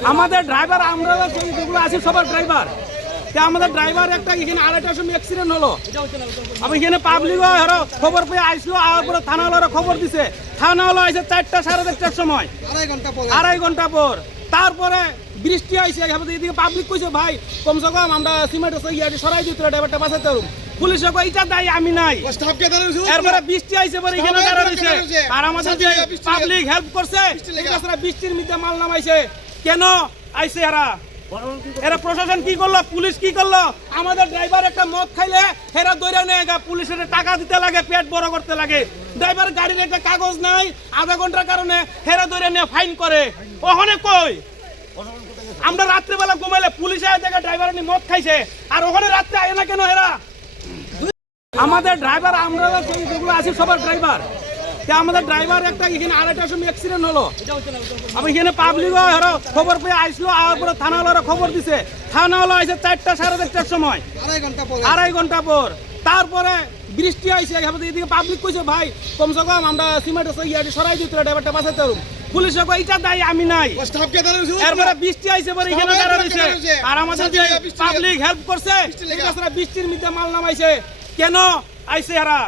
আমাদের ড্রাইভার আমরা যেগুলো আছি সবার ড্রাইভার তা আমাদের ড্রাইভার একটা এখানে আড়াইটার সময় অ্যাক্সিডেন্ট হলো। আমি এখানে পাবলিক খবর পেয়ে আইসলো আর পরে থানা হলো খবর দিছে। থানা হলো আইসে চারটা সাড়ে চারটার সময়। আড়াই ঘণ্টা পরে। আড়াই ঘণ্টা পর। তারপরে বৃষ্টি আইসে এদিকে পাবলিক কইছে ভাই কমসে কম আমরা সিমেন্ট ইয়াটি সরাই দিতে ড্রাইভারটা বাঁচাতে পারুম। পুলিশে কই এটা দায়ী আমি নাই। এরপরে বৃষ্টি আইছে পরে এখানে দাঁড়া রয়েছে আর আমাদের পাবলিক হেল্প করছে বৃষ্টির মধ্যে মাল নামাইছে। কেন? আইসে এরা এরা প্রশাসন কি করল? পুলিশ কি করল? আমাদের ড্রাইভার একটা মদ খাইলে হেরা দৈরা নেয় পুলিশের টাকা দিতে লাগে, পেট বড় করতে লাগে। ড্রাইভার গাড়ির একটা কাগজ নাই, আধা ঘণ্টার কারণে হেরা দৈরা নিয়ে ফাইন করে। ওখানে কই? আমরা রাত্রিবেলা ঘুমাইলে পুলিশে দেখে ড্রাইভার নি মদ খাইছে। আর ওখানে রাত্রে আয় না কেন এরা আমাদের ড্রাইভার আমরা যেগুলো আছি সবার ড্রাইভার। তা আমাদের ড্রাইভার একটা এখানে আড়াইটার সময় অ্যাক্সিডেন্ট হলো। আমি এখানে পাবলিক হেরো খবর পেয়ে আইসলো আর পরে থানা হলো খবর দিছে। থানা হলো আইসে চারটা সাড়ে চারটার সময়। আড়াই ঘণ্টা পরে। আড়াই ঘণ্টা পর। তারপরে বৃষ্টি আইসে এদিকে পাবলিক কইছে ভাই কমসে কম আমরা সিমেন্ট ইয়াটি সরাই দিতে ড্রাইভারটা বাঁচাতে পারুম। পুলিশে কই এটা দায়ী আমি নাই। এরপরে বৃষ্টি আইছে পরে এখানে দাঁড়া রয়েছে। আর আমাদের যে। পাবলিক হেল্প করছে। বৃষ্টির মধ্যে মাল নামাইছে। কেন আইছে এরা?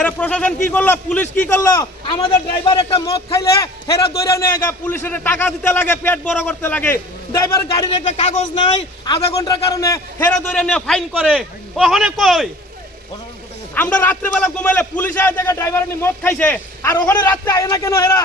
এরা প্রশাসন কি করল? পুলিশ কি করল? আমাদের ড্রাইভার একটা মদ খাইলে হেরা নিয়ে গা, পুলিশের টাকা দিতে লাগে, পেট বড় করতে লাগে। ড্রাইভার গাড়ির একটা কাগজ নাই, আধা ঘণ্টার কারণে হেরা দৈরা নিয়ে ফাইন করে। ওখানে কই? আমরা রাত্রেবেলা ঘুমাইলে পুলিশে দেখে ড্রাইভার মদ খাইছে। আর ওখানে রাত্রে আয় না কেন এরা